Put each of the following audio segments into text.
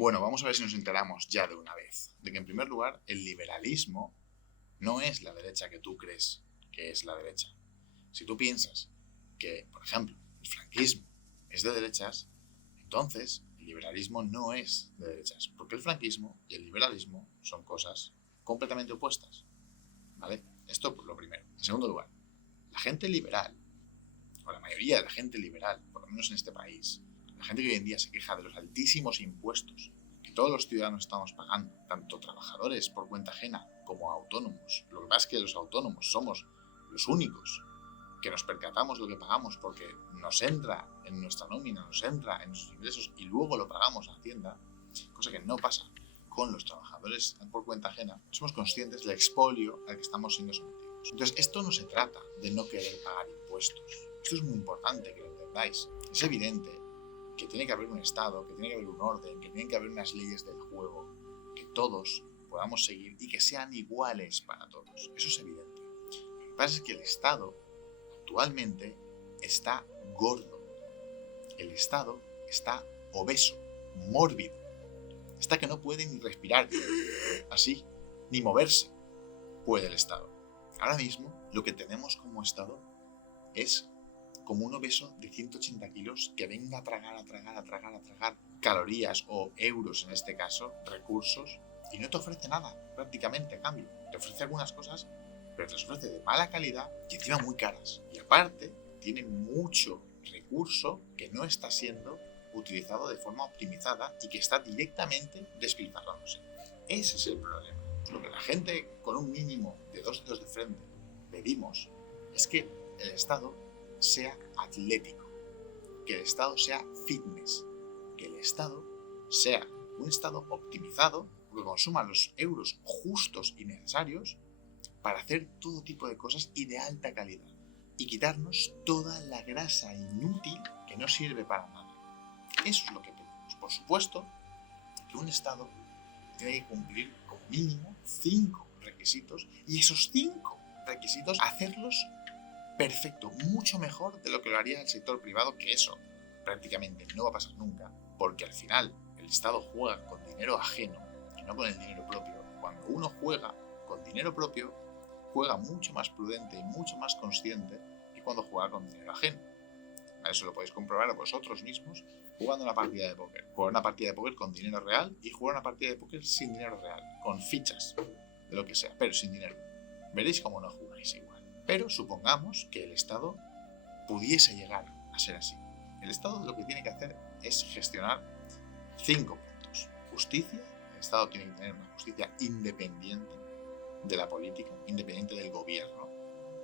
Bueno, vamos a ver si nos enteramos ya de una vez de que, en primer lugar, el liberalismo no es la derecha que tú crees que es la derecha. Si tú piensas que, por ejemplo, el franquismo es de derechas, entonces el liberalismo no es de derechas, porque el franquismo y el liberalismo son cosas completamente opuestas, ¿vale? Esto por lo primero. En segundo lugar, la gente liberal, o la mayoría de la gente liberal, por lo menos en este país, la gente que hoy en día se queja de los altísimos impuestos que todos los ciudadanos estamos pagando, tanto trabajadores por cuenta ajena como autónomos. Lo que pasa es que los autónomos somos los únicos que nos percatamos lo que pagamos porque nos entra en nuestra nómina, nos entra en nuestros ingresos y luego lo pagamos a Hacienda, cosa que no pasa con los trabajadores por cuenta ajena. Somos conscientes del expolio al que estamos siendo sometidos. Entonces, esto no se trata de no querer pagar impuestos. Esto es muy importante que lo entendáis. Es evidente que tiene que haber un Estado, que tiene que haber un orden, que tienen que haber unas leyes del juego, que todos podamos seguir y que sean iguales para todos. Eso es evidente. Lo que pasa es que el Estado actualmente está gordo. El Estado está obeso, mórbido. Está que no puede ni respirar así, ni moverse puede el Estado. Ahora mismo lo que tenemos como Estado es como un obeso de 180 kilos que venga a tragar calorías o euros, en este caso, recursos, y no te ofrece nada prácticamente a cambio. Te ofrece algunas cosas, pero te las ofrece de mala calidad y encima muy caras. Y aparte, tiene mucho recurso que no está siendo utilizado de forma optimizada y que está directamente despilfarrándose. Ese es el problema. Lo que la gente con un mínimo de 2 dedos de frente pedimos es que el Estado sea atlético, que el Estado sea fitness, que el Estado sea un Estado optimizado que consuma los euros justos y necesarios para hacer todo tipo de cosas y de alta calidad y quitarnos toda la grasa inútil que no sirve para nada. Eso es lo que pedimos. Por supuesto que un Estado tiene que cumplir como mínimo 5 requisitos y esos 5 requisitos hacerlos perfecto, mucho mejor de lo que lo haría el sector privado, que eso prácticamente no va a pasar nunca, porque al final el Estado juega con dinero ajeno y no con el dinero propio. Cuando uno juega con dinero propio, juega mucho más prudente y mucho más consciente que cuando juega con dinero ajeno. Eso lo podéis comprobar vosotros mismos jugando una partida de póker. Jugar una partida de póker con dinero real y jugar una partida de póker sin dinero real, con fichas, de lo que sea, pero sin dinero. Veréis cómo no jugáis igual. Pero supongamos que el Estado pudiese llegar a ser así. El Estado lo que tiene que hacer es gestionar 5 puntos. Justicia. El Estado tiene que tener una justicia independiente de la política, independiente del gobierno.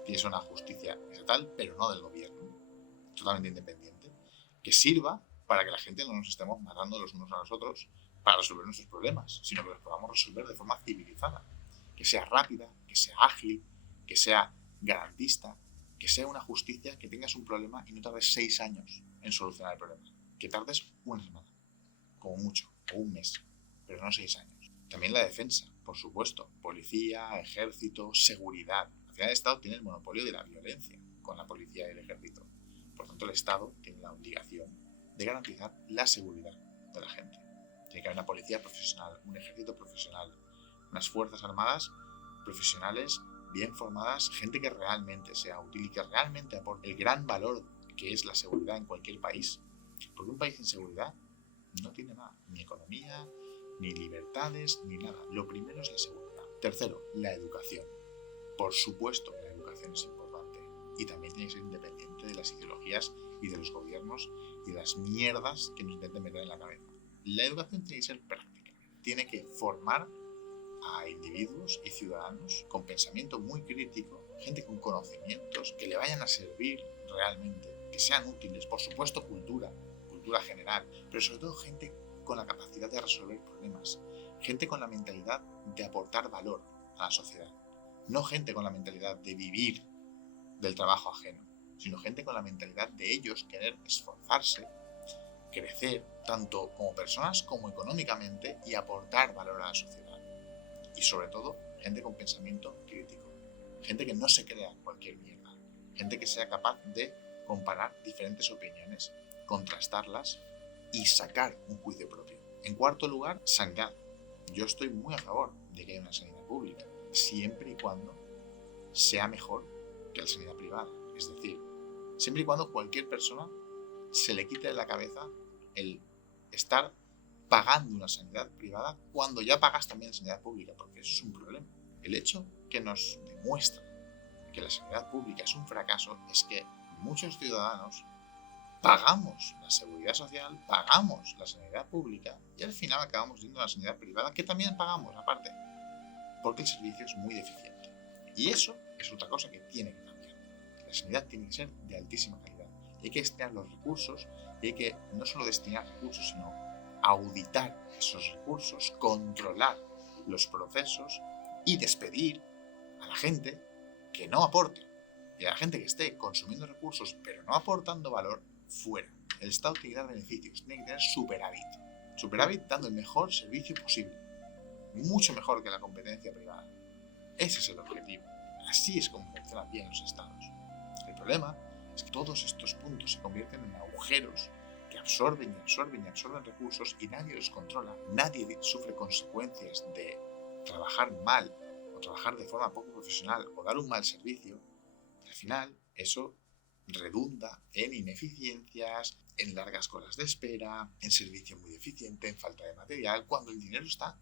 Tiene que ser una justicia estatal, pero no del gobierno. Totalmente independiente. Que sirva para que la gente no nos estemos matando los unos a los otros para resolver nuestros problemas, sino que los podamos resolver de forma civilizada. Que sea rápida, que sea ágil, que sea garantista, que sea una justicia que tengas un problema y no tardes 6 años en solucionar el problema. Que tardes una semana, como mucho, o un mes, pero no 6 años. También la defensa, por supuesto, policía, ejército, seguridad. Al final el Estado tiene el monopolio de la violencia con la policía y el ejército. Por tanto, el Estado tiene la obligación de garantizar la seguridad de la gente. Tiene que haber una policía profesional, un ejército profesional, unas fuerzas armadas profesionales bien formadas, gente que realmente sea útil y que realmente aporte el gran valor que es la seguridad en cualquier país. Porque un país sin seguridad no tiene nada, ni economía, ni libertades, ni nada. Lo primero es la seguridad. Tercero, la educación. Por supuesto que la educación es importante y también tiene que ser independiente de las ideologías y de los gobiernos y de las mierdas que nos intenten meter en la cabeza. La educación tiene que ser práctica, tiene que formar a individuos y ciudadanos con pensamiento muy crítico, gente con conocimientos que le vayan a servir realmente, que sean útiles, por supuesto cultura general, pero sobre todo gente con la capacidad de resolver problemas, gente con la mentalidad de aportar valor a la sociedad, no gente con la mentalidad de vivir del trabajo ajeno, sino gente con la mentalidad de ellos querer esforzarse, crecer tanto como personas como económicamente y aportar valor a la sociedad. Y sobre todo, gente con pensamiento crítico. Gente que no se crea cualquier mierda. Gente que sea capaz de comparar diferentes opiniones, contrastarlas y sacar un juicio propio. En cuarto lugar, sanidad. Yo estoy muy a favor de que haya una sanidad pública, siempre y cuando sea mejor que la sanidad privada. Es decir, siempre y cuando cualquier persona se le quite de la cabeza el estar pagando una sanidad privada cuando ya pagas también sanidad pública, porque eso es un problema. El hecho que nos demuestra que la sanidad pública es un fracaso es que muchos ciudadanos pagamos la seguridad social, pagamos la sanidad pública y al final acabamos yendo a la sanidad privada, que también pagamos aparte, porque el servicio es muy deficiente. Y eso es otra cosa que tiene que cambiar. La sanidad tiene que ser de altísima calidad. Hay que destinar los recursos y hay que no solo destinar recursos, sino auditar esos recursos, controlar los procesos y despedir a la gente que no aporte. Y a la gente que esté consumiendo recursos pero no aportando valor, fuera. El Estado tiene que dar beneficios, tiene que tener superávit. Superávit dando el mejor servicio posible. Mucho mejor que la competencia privada. Ese es el objetivo. Así es como funcionan bien los estados. El problema es que todos estos puntos se convierten en agujeros que absorben y absorben y absorben recursos y nadie los controla. Nadie sufre consecuencias de trabajar mal o trabajar de forma poco profesional o dar un mal servicio. Al final, eso redunda en ineficiencias, en largas colas de espera, en servicio muy deficiente, en falta de material, cuando el dinero está,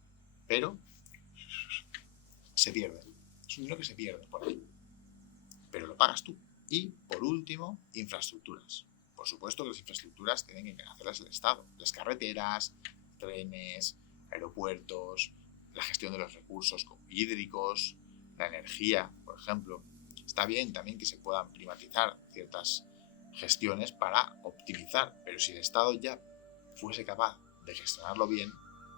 pero se pierde. Es un dinero que se pierde por ahí, pero lo pagas tú. Y, por último, infraestructuras. Por supuesto que las infraestructuras tienen que hacerlas el Estado. Las carreteras, trenes, aeropuertos, la gestión de los recursos hídricos, la energía, por ejemplo. Está bien también que se puedan privatizar ciertas gestiones para optimizar, pero si el Estado ya fuese capaz de gestionarlo bien,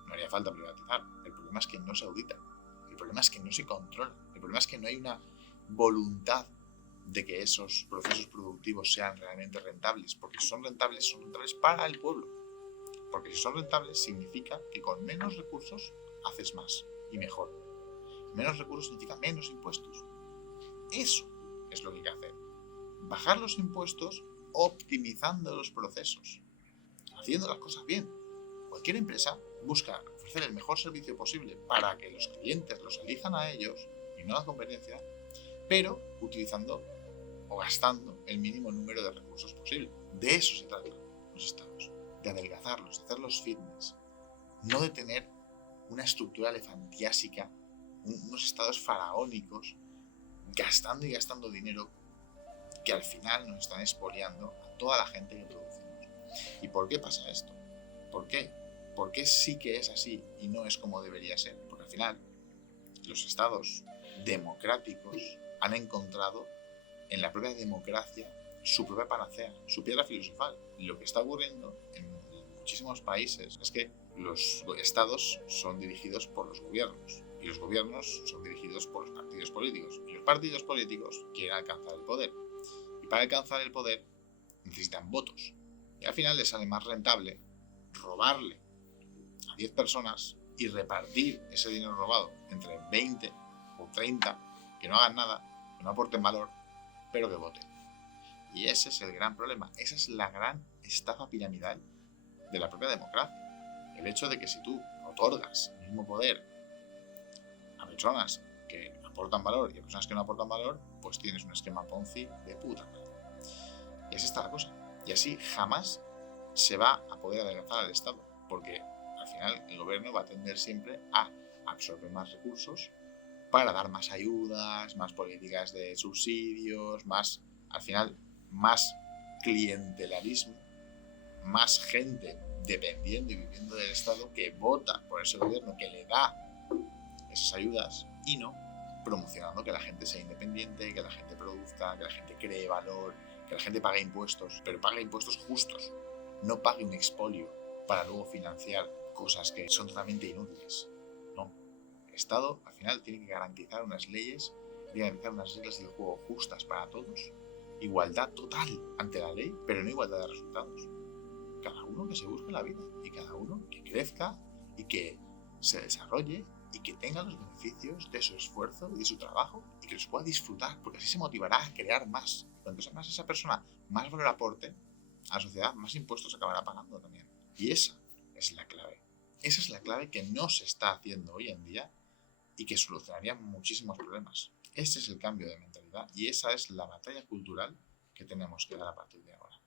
no haría falta privatizar. El problema es que no se audita, el problema es que no se controla, el problema es que no hay una voluntad de que esos procesos productivos sean realmente rentables, porque si son rentables para el pueblo, porque si son rentables significa que con menos recursos haces más y mejor. Menos recursos significa menos impuestos. Eso es lo que hay que hacer. Bajar los impuestos optimizando los procesos, haciendo las cosas bien. Cualquier empresa busca ofrecer el mejor servicio posible para que los clientes los elijan a ellos y no a la competencia, pero utilizando o gastando el mínimo número de recursos posible. De eso se trata los estados, de adelgazarlos, de hacerlos fitness, no de tener una estructura elefantiásica, unos estados faraónicos, gastando y gastando dinero que al final nos están expoliando a toda la gente que producimos. ¿Y por qué pasa esto? ¿Por qué? ¿Por qué sí que es así y no es como debería ser? Porque al final los estados democráticos han encontrado en la propia democracia su propia panacea, su piedra filosofal. Y lo que está ocurriendo en muchísimos países es que los estados son dirigidos por los gobiernos y los gobiernos son dirigidos por los partidos políticos y los partidos políticos quieren alcanzar el poder y para alcanzar el poder necesitan votos y al final les sale más rentable robarle a 10 personas y repartir ese dinero robado entre 20 o 30 que no hagan nada, que no aporten valor, pero que voten. Y ese es el gran problema, esa es la gran estafa piramidal de la propia democracia. El hecho de que si tú otorgas el mismo poder a personas que aportan valor y a personas que no aportan valor, pues tienes un esquema Ponzi de puta madre. Y así está la cosa. Y así jamás se va a poder adelgazar al Estado, porque al final el gobierno va a tender siempre a absorber más recursos para dar más ayudas, más políticas de subsidios, más, al final, más clientelarismo, más gente dependiendo y viviendo del Estado que vota por ese gobierno que le da esas ayudas y no promocionando que la gente sea independiente, que la gente produzca, que la gente cree valor, que la gente pague impuestos, pero pague impuestos justos, no pague un expolio para luego financiar cosas que son totalmente inútiles. No. El Estado al final tiene que garantizar unas leyes, tiene que garantizar unas reglas del juego justas para todos, igualdad total ante la ley, pero no igualdad de resultados. Cada uno que se busque la vida y cada uno que crezca y que se desarrolle y que tenga los beneficios de su esfuerzo y de su trabajo y que los pueda disfrutar, porque así se motivará a crear más. Cuanto más esa persona más valor aporte a la sociedad, más impuestos acabará pagando también. Y esa es la clave. Esa es la clave que no se está haciendo hoy en día y que solucionaría muchísimos problemas. Ese es el cambio de mentalidad y esa es la batalla cultural que tenemos que dar a partir de ahora.